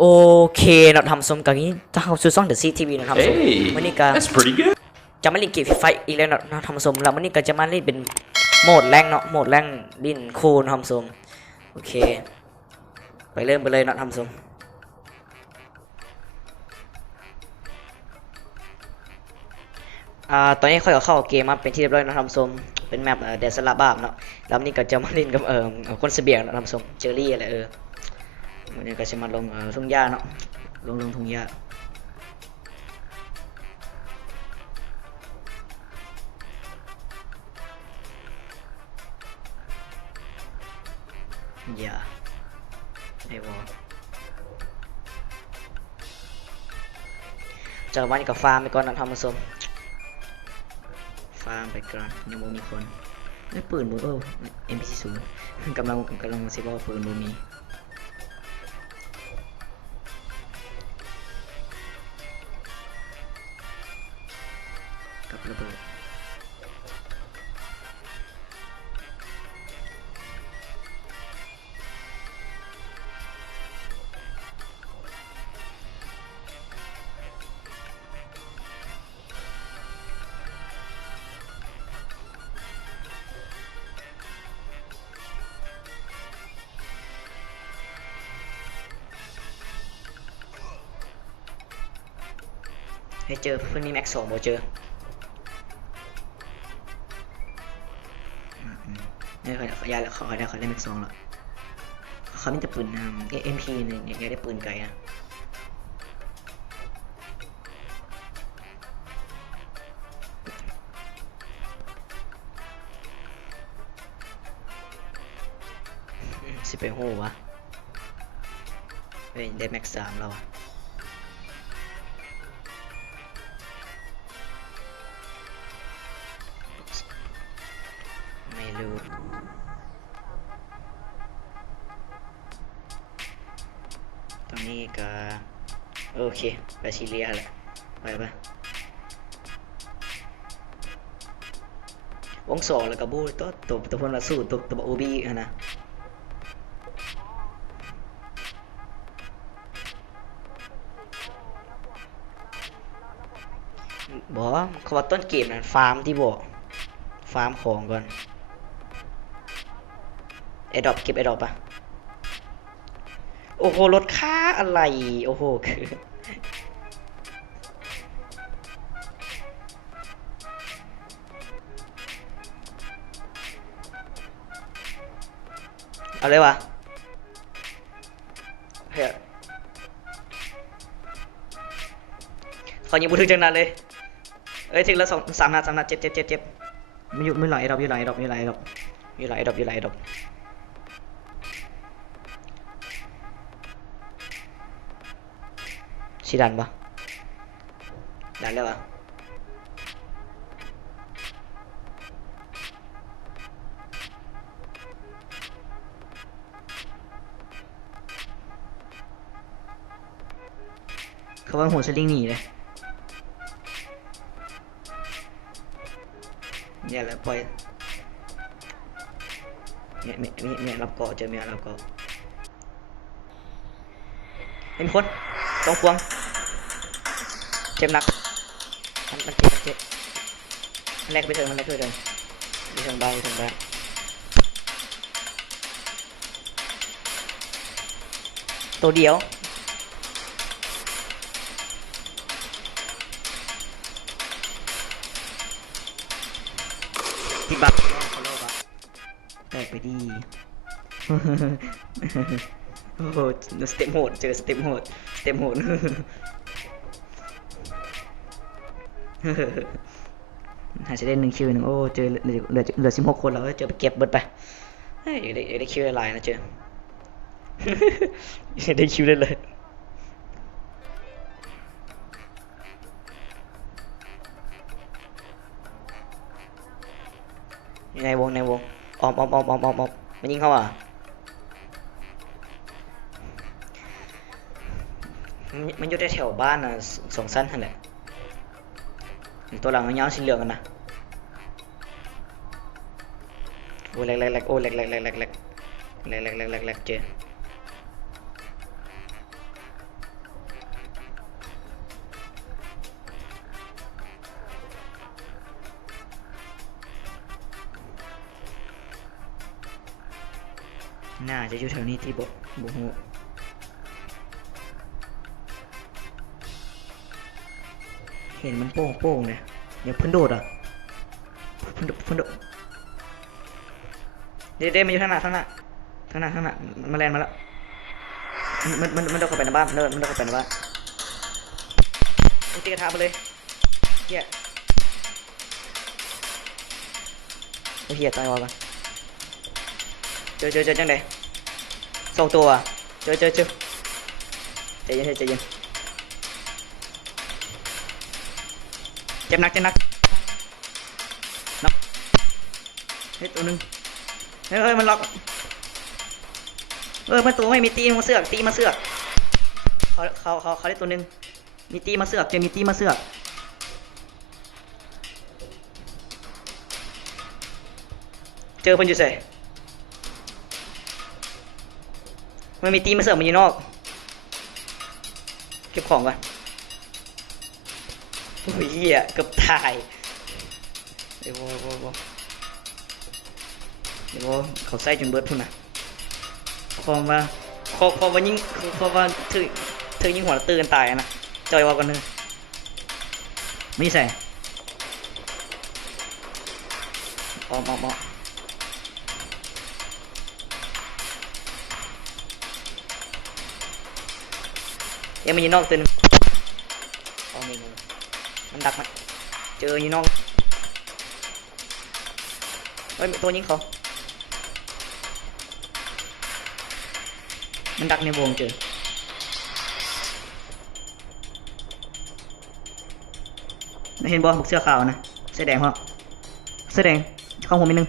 โอเคเนาะทำสมกับนี้ถ้าเขาซื้อซ่องเดอะซีทีวีเนาะทำสม Hey, วันนี้ก็ that's pretty good. จะมาเล่นเกมไฟอีกแล้วเนาะทำสมแล้ววันนี้ก็จะมาเล่นเป็นโหมดแรงเนาะโหมดแรงดินคูณทำสมโอเคไปเริ่มไปเลยเนาะทำสมตอนนี้ค่อยเข้าเกมมาเป็นที่เรียบร้อยเนาะทำสมเป็นแมปเดซลาบาบเนาะแล้ววันนี้ก็จะมาเล่นกับคนเสบียงเนาะทำสมเจอรี่อะไรวันนี้ก็จะมาลงทุ่งหญ้าเนาะลงทุ่งหญ้าอย่าไอ้วอจากวันกับฟาร์มไปก่อนนะทำมาสมฟาร์มไปก่อนยังไม่มีคนไม่ปืนบุMPC0 กำลังสิว่าปืนบุมีกับระเบิดให้เจอเพื่อนนี้แม็ก2บ่เจอนี่เขายาแล้วเขาได้แม็ก2แล้วเขาไม่จะปืนMP เนี่ยได้ปืนไกลอะสิไปโหวะได้แม็ก3แล้วไม่รู้ตรงนี้ก็โอเคไปชิเลียแหละไปปะวงสองแล้วก็บูตัวพลมาสู้ตัวโอบีนะบอกเขาว่าต้นเกมนั้นฟาร์มที่บอกฟาร์มของก่อนเก็บไอดอปปะโอ้โหลดค่าอะไรโอ้โหคือเอาเลยวะเฮ้ยเขายิงบุทึกจังนั้นเลยถึงแล้ว3 นัดเจ็บไม่หลังไอดอปอยู่หลังไอดอปชิดันปะดันแล้วปะเขาว่าหัวสลิงหนีเลยเนี่ยแหละปล่อยเนี่ยรับเกาะเจอเมียรับเกาะเห็นคนต้องควงเจ็บหนักมันเจ็บแรกไปเถอะไปเถอะบ้านตัวเดียวที่บักเขาโลบะแตกไปดีโอ้โหสเต็ปโหดเจอสเต็ปโหดหาจะได้1 คิวโอ้เจอเหลือ16 คนแล้วเจอไปเก็บเบิดไปได้คิวหลายนะเจอได้คิวเลยในวงออมมันยิงเข้าอ่ะมันอยู่แถวบ้านน่ะ2 ชั้นนั่นแหละตัวหลังเงาสีเหลืองกันนะโอ้แหลกโอ้แหลกเจอ น่าจะอยู่แถวนี้ที่บอกบุหูเห็นมันโป้งเลยเดี๋ยวเพิ่นโดดอ่ะเพิ่นโดดเด้มันอยู่ข้างหน้ามันแลนมาแล้วมันโดดเข้าไปในบ้านมันโดดเข้าไปในบ้านตีกระทะไปเลยเฮียเฮียตายวะกันเจอจังไดสองตัวเจอใจเย็นเจ็บหนักเฮ้ยตัวนึงเฮ้ยมันล็อกมันตัวไม่มีตีมาเสือกเขาได้ตัวนึงมีตีมาเสือกเจอมีตีมาเสือกเจอเพิ่นอยู่ใส่มันมีตีมาเสือกมันอยู่นอกเก็บของก่อนโอ้ยเหี้ยเกือบตายเดี๋ยวเขาใส่จนเบิดพุ่นน่ะพอว่ายิงพอว่าเธอยิงหัวตื่นตายนะจอยว่ากันเลยไม่ใส่มอยังมันยิงนอกตื่นเอาเมงมันดักมันเจอยิงนอกเฮ้ยตัวยิงเขามันดักในวงเจอเห็นบอลบุกเสื้อขาวนะเสื้อแดงเหรอเสื้อแดงเข้าหัวมีนึง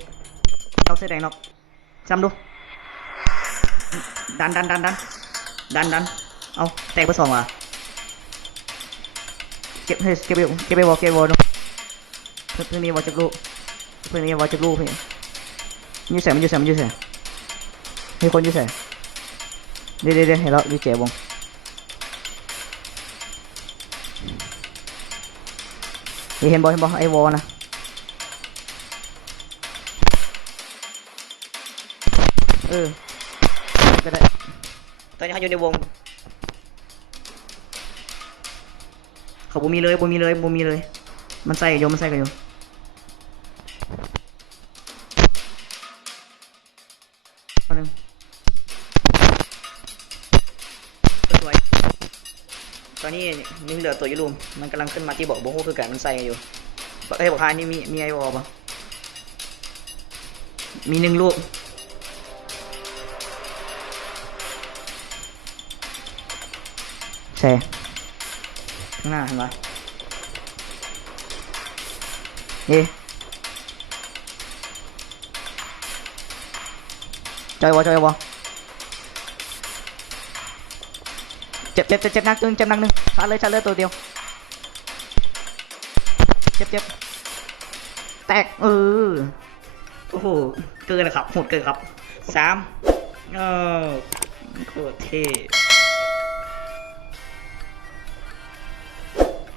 เอาเสื้อแดงนอกจำดูดันเอาแตกไปสองว่ะเก็บไปวอลดูเพื่อนมีวอลจับลูกเพื่อนยืดแสงมีคนยืดแสงเดี๋ยวเห็นแล้วดีเจ๋วงเห็นบอไอ้วอลนะก็ได้ตอนนี้เขาอยู่ในวงเขาบ่มีเลยมันใส่กันอยู่ตัวนึงสวยตอนนี้นี่เหลือตัวยูรูมมันกำลังขึ้นมาที่บอกโบโฮคือการมันใส่อยู่ไอ้บอกฮานี่มีไอวอลป่ะมีหนึ่งลูกใช่ข้างหน้าเห็นปะจอยวอเจ็บนักนึงชาร์เลยตัวเดียวเจ็บแตกโอ้โหเกินเลยครับโหดเกินครับ3โคตรเท่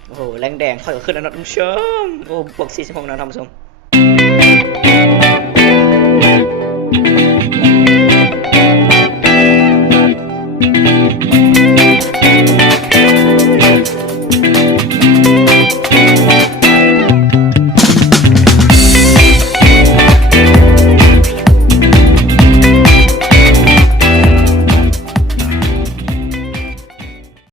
โอ้โหแรงแดงถอยขึ้นแล้วนะทุกชมโอ้บวก46นะท่านผู้ชม